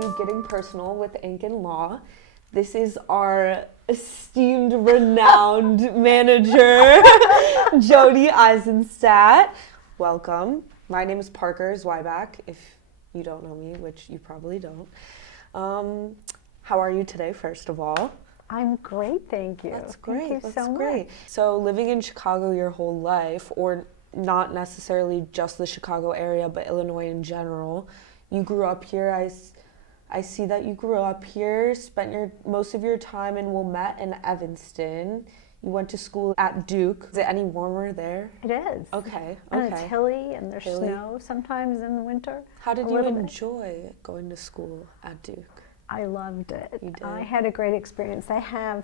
to Getting Personal with Ink and Law. This is our esteemed, renowned manager, Jodi Eisenstadt. Welcome. My name is Parker Zweiback, if you don't know me, which you probably don't. How are you today, first of all? I'm great, thank you. That's great. Thank you That's so great. much. So living in Chicago your whole life, or not necessarily just the Chicago area, but Illinois in general, you grew up here. I see that you grew up here, spent most of your time in Wilmette and Evanston. You went to school at Duke. Is it any warmer there? It is. Okay. And it's hilly, and there's Hilly. snow sometimes in the winter. How did you enjoy going to school at Duke? I loved it. You did? I had a great experience. I have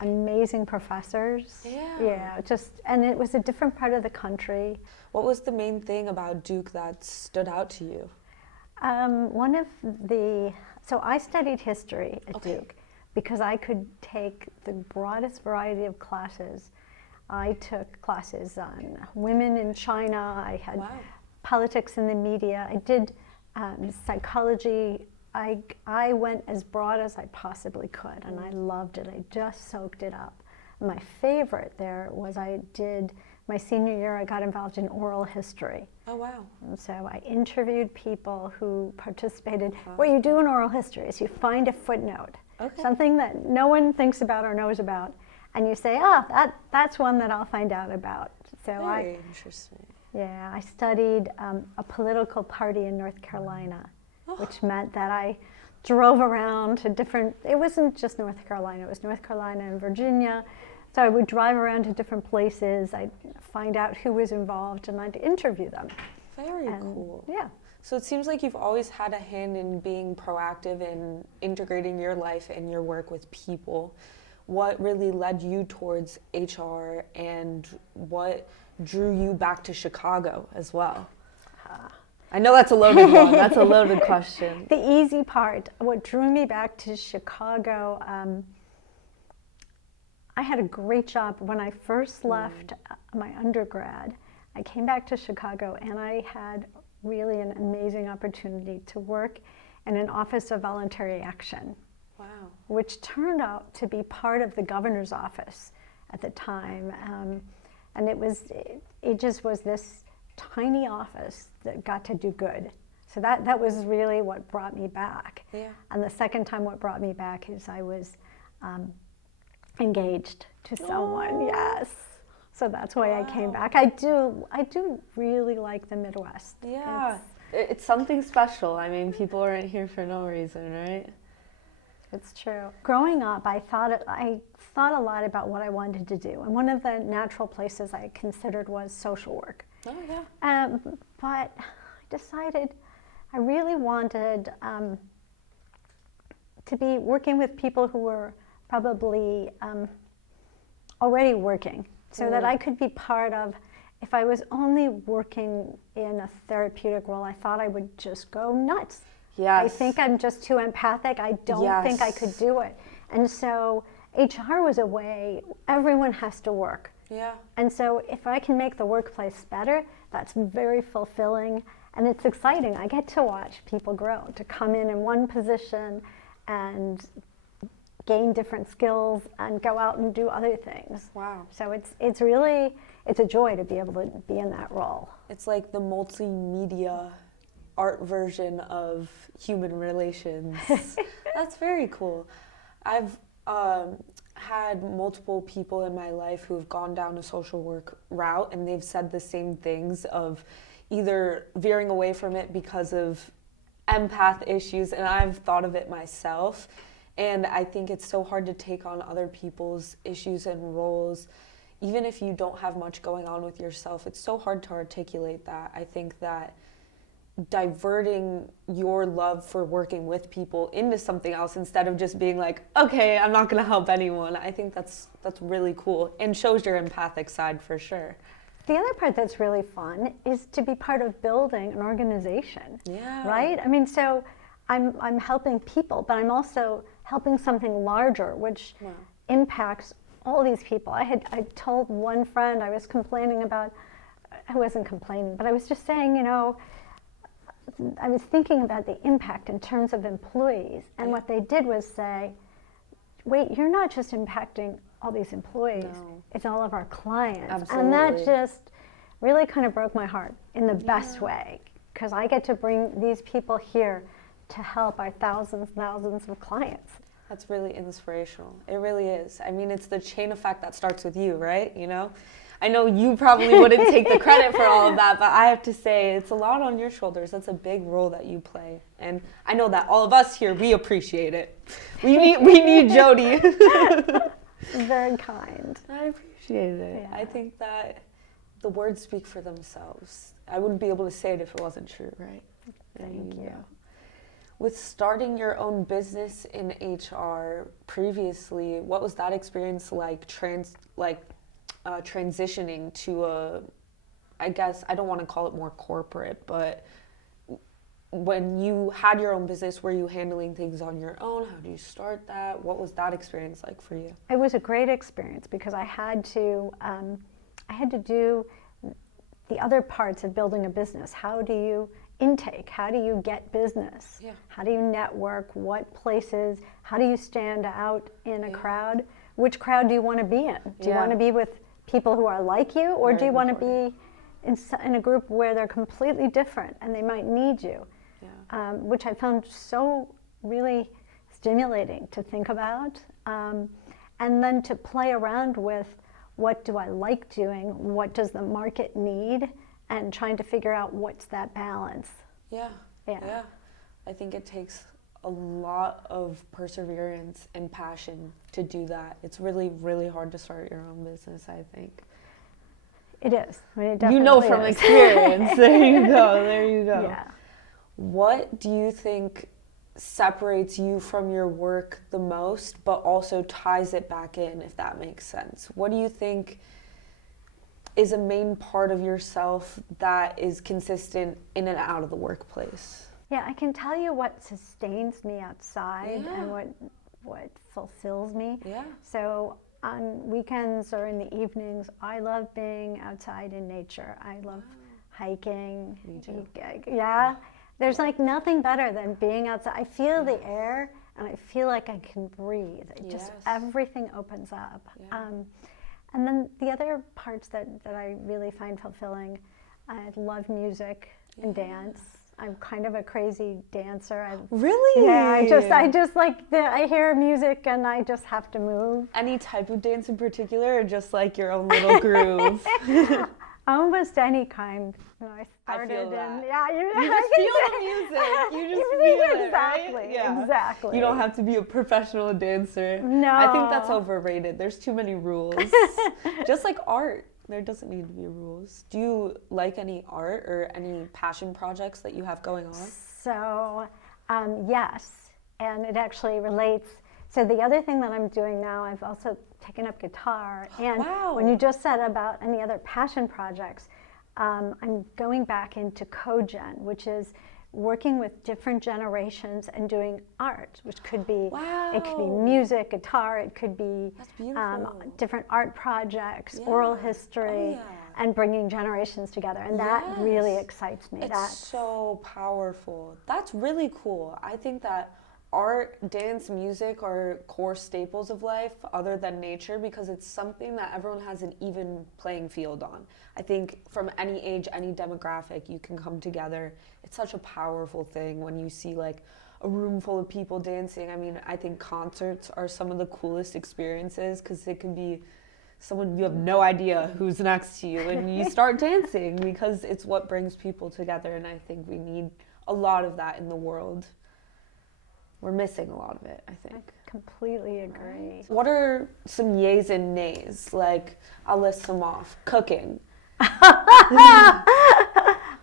amazing professors. Yeah. And it was a different part of the country. What was the main thing about Duke that stood out to you? So I studied history at Okay. Duke because I could take the broadest variety of classes. I took classes on women in China. I had politics in the media. I did psychology. I went as broad as I possibly could, and I loved it. I just soaked it up. My favorite there was my senior year, I got involved in oral history. Oh, wow. And so I interviewed people who participated. What you do in oral history is you find a footnote, something that no one thinks about or knows about, and you say, that's one that I'll find out about. So Very interesting. I studied a political party in North Carolina, which meant that I drove around to it wasn't just North Carolina, it was North Carolina and Virginia. So I would drive around to different places, I'd find out who was involved, and I'd interview them. Very cool. Yeah. So it seems like you've always had a hand in being proactive in integrating your life and your work with people. What really led you towards HR, and what drew you back to Chicago as well? I know that's a loaded one. That's a loaded question. The easy part, what drew me back to Chicago, I had a great job when I first left my undergrad. I came back to Chicago, and I had really an amazing opportunity to work in an Office of Voluntary Action. Wow. Which turned out to be part of the governor's office at the time. And it just was this tiny office that got to do good. So that was really what brought me back. Yeah. And the second time what brought me back is I was engaged to someone, yes. So that's why I came back. I do really like the Midwest. Yeah. It's something special. I mean, people aren't here for no reason, right? It's true. Growing up, I thought a lot about what I wanted to do, and one of the natural places I considered was social work. Oh, yeah. But I decided I really wanted to be working with people who were probably already working, so that I could be part of. If I was only working in a therapeutic role, I thought I would just go nuts. Yes. I think I'm just too empathic. I don't think I could do it. And so HR was a way, everyone has to work. Yeah. And so if I can make the workplace better, that's very fulfilling, and it's exciting. I get to watch people grow, to come in one position and gain different skills and go out and do other things. Wow. So it's really a joy to be able to be in that role. It's like the multimedia art version of human relations. That's very cool. I've had multiple people in my life who have gone down a social work route, and they've said the same things of either veering away from it because of empath issues, and I've thought of it myself. And I think it's so hard to take on other people's issues and roles. Even if you don't have much going on with yourself, it's so hard to articulate that. I think that diverting your love for working with people into something else instead of just being like, okay, I'm not going to help anyone, I think that's really cool and shows your empathic side for sure. The other part that's really fun is to be part of building an organization. Yeah. Right? I mean, so I'm helping people, but I'm also helping something larger, which impacts all these people. I told one friend I was complaining about, I wasn't complaining, but I was just saying, I was thinking about the impact in terms of employees, and what they did was say, wait, you're not just impacting all these employees, it's all of our clients. Absolutely. And that just really kind of broke my heart in the best way, because I get to bring these people here to help our thousands of clients. That's really inspirational. It really is. I mean, it's the chain effect that starts with you, right? You know? I know you probably wouldn't take the credit for all of that, but I have to say it's a lot on your shoulders. That's a big role that you play. And I know that all of us here, we appreciate it. We need Jodi. Very kind. I appreciate it. Yeah. I think that the words speak for themselves. I wouldn't be able to say it if it wasn't true, right? Thank you. With starting your own business in HR previously, what was that experience like? Transitioning to I guess I don't want to call it more corporate, but when you had your own business, were you handling things on your own? How did you start that? What was that experience like for you? It was a great experience because I had to do the other parts of building a business. How do you intake? How do you get business? Yeah. How do you network? What places? How do you stand out in a crowd? Which crowd do you want to be in? Do you want to be with people who are like you, or do you want to be in a group where they're completely different and they might need you? Yeah. Which I found so really stimulating to think about, and then to play around with what do I like doing, what does the market need, and trying to figure out what's that balance. Yeah. I think it takes a lot of perseverance and passion to do that. It's really, really hard to start your own business, I think. It is. I mean, it definitely you know from is. experience. There you go. Yeah. What do you think separates you from your work the most, but also ties it back in, if that makes sense? What do you think is a main part of yourself that is consistent in and out of the workplace? Yeah, I can tell you what sustains me outside and what fulfills me. Yeah. So on weekends or in the evenings, I love being outside in nature. I love hiking. Me too. Yeah. There's like nothing better than being outside. I feel the air and I feel like I can breathe. It just everything opens up. Yeah. And then the other parts that I really find fulfilling, I love music and dance. I'm kind of a crazy dancer. Really? Yeah, I just like, I hear music and I just have to move. Any type of dance in particular, or just like your own little groove? Almost any kind. I started I feel that. you just feel the music. You just feel it, exactly, right? Yeah. Exactly. You don't have to be a professional dancer. No. I think that's overrated. There's too many rules. Just like art. There doesn't need to be rules. Do you like any art or any passion projects that you have going on? So, yes, and it actually relates. So the other thing that I'm doing now, I've also taken up guitar. And when you just said about any other passion projects, I'm going back into cogen, which is working with different generations and doing art, which could be, it could be music, guitar, it could be different art projects, oral history, and bringing generations together. And that really excites me. It's so powerful. That's really cool. I think that art, dance, music are core staples of life other than nature, because it's something that everyone has an even playing field on. I think from any age, any demographic, you can come together. It's such a powerful thing when you see like a room full of people dancing. I mean, I think concerts are some of the coolest experiences because it can be someone you have no idea who's next to you and you start dancing because it's what brings people together, and I think we need a lot of that in the world. We're missing a lot of it, I think. I completely agree. Right. What are some yays and nays? Like, I'll list them off. Cooking.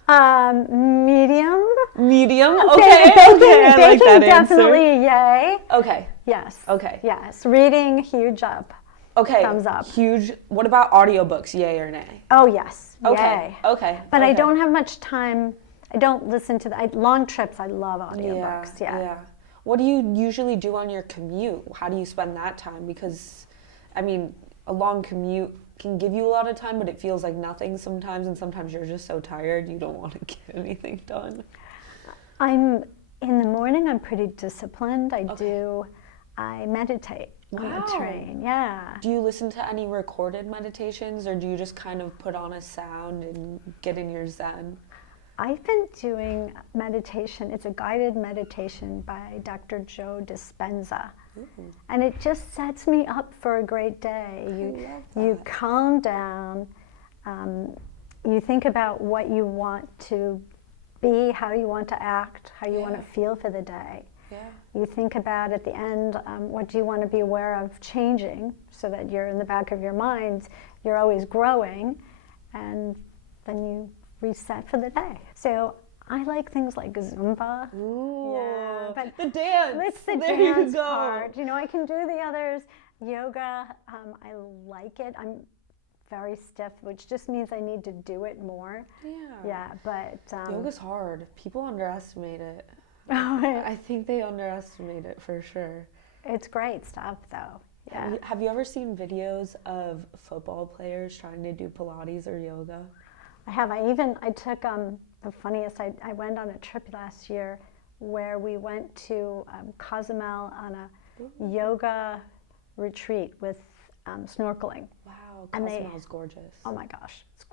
Medium. Medium? Okay. I like that definitely answer. A yay. Okay. Yes. Okay. Yes. Reading, huge up. Okay. Thumbs up. Huge. What about audiobooks? Yay or nay? Oh, yes. Okay. Yay. Okay. But I don't have much time. I don't listen to long trips. I love audiobooks. Yeah. What do you usually do on your commute? How do you spend that time? Because, I mean, a long commute can give you a lot of time, but it feels like nothing sometimes, and sometimes you're just so tired you don't want to get anything done. In the morning, I'm pretty disciplined. I meditate when I train, yeah. Do you listen to any recorded meditations, or do you just kind of put on a sound and get in your zen? I've been doing meditation. It's a guided meditation by Dr. Joe Dispenza. And it just sets me up for a great day. You calm down, you think about what you want to be, how you want to act, how you want to feel for the day. You think about at the end, what do you want to be aware of changing, so that you're in the back of your mind, you're always growing, and then you reset for the day. So I like things like Zumba. Ooh, yeah, but the dance. It's the there dance you go. part. You know, I can do the others. Yoga, I like it. I'm very stiff, which just means I need to do it more. Yeah, but yoga's hard. People underestimate it. I think they underestimate it for sure. It's great stuff, though. Yeah. Have you ever seen videos of football players trying to do Pilates or yoga? I have. I took the funniest. I went on a trip last year where we went to Cozumel on a yoga retreat with snorkeling. Wow, Cozumel's gorgeous. Oh my gosh, it's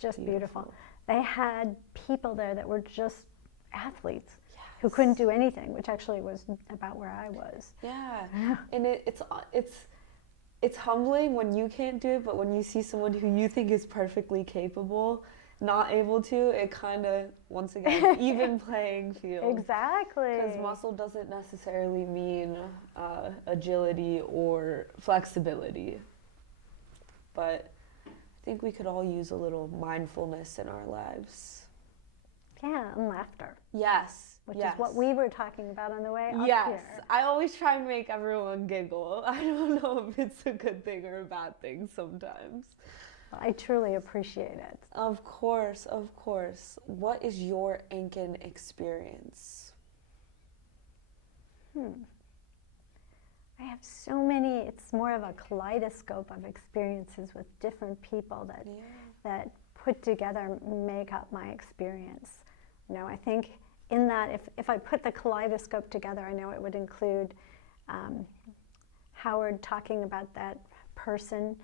just beautiful. They had people there that were just athletes who couldn't do anything, which actually was about where I was. Yeah, and it's humbling when you can't do it, but when you see someone who you think is perfectly capable not able to, it kind of, once again, even playing field. Exactly. Because muscle doesn't necessarily mean agility or flexibility. But I think we could all use a little mindfulness in our lives. Yeah, and laughter. Yes. Which is what we were talking about on the way up yes. here. I always try and make everyone giggle. I don't know if it's a good thing or a bad thing sometimes. I truly appreciate it. Of course, of course. What is your Incan experience? I have so many. It's more of a kaleidoscope of experiences with different people that put together make up my experience. You know, I think in that, if I put the kaleidoscope together, I know it would include Howard talking about that person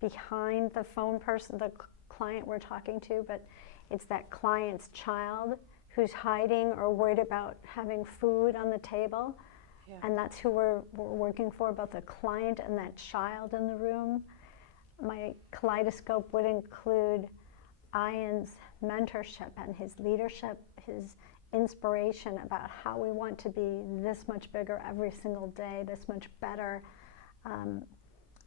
behind the phone person, the client we're talking to, but it's that client's child who's hiding or worried about having food on the table. And that's who we're working for, both the client and that child in the room. My kaleidoscope would include Ian's mentorship and his leadership, his inspiration about how we want to be this much bigger every single day, this much better.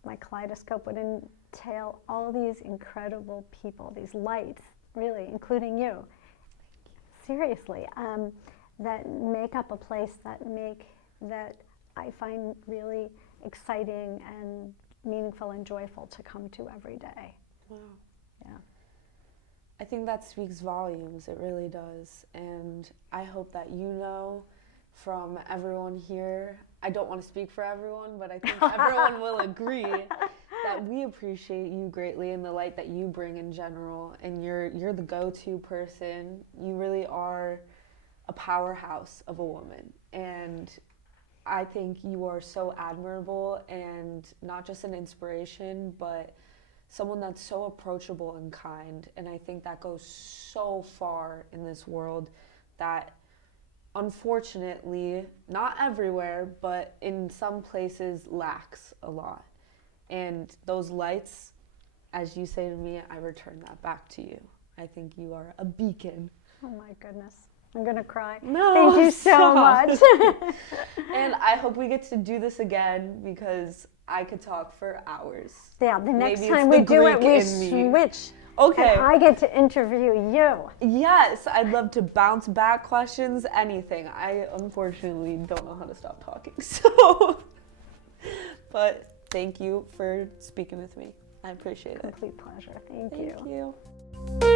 My kaleidoscope would entail all these incredible people, these lights, really, including you. Seriously, that make up a place that I find really exciting and meaningful and joyful to come to every day. Wow. Yeah. I think that speaks volumes, it really does. And I hope that you know from everyone here, I don't want to speak for everyone, but I think everyone will agree that we appreciate you greatly and the light that you bring in general. And you're the go-to person. You really are a powerhouse of a woman. And I think you are so admirable and not just an inspiration, but someone that's so approachable and kind. And I think that goes so far in this world that unfortunately, not everywhere, but in some places lacks a lot. And those lights, as you say to me, I return that back to you. I think you are a beacon. Oh my goodness. I'm going to cry. No, thank you so much. And I hope we get to do this again because I could talk for hours. Yeah, the next time we do it, we switch. Okay. And I get to interview you. Yes, I'd love to bounce back questions, anything. I unfortunately don't know how to stop talking, so. But thank you for speaking with me. I appreciate it. Complete pleasure. Thank you. Thank you.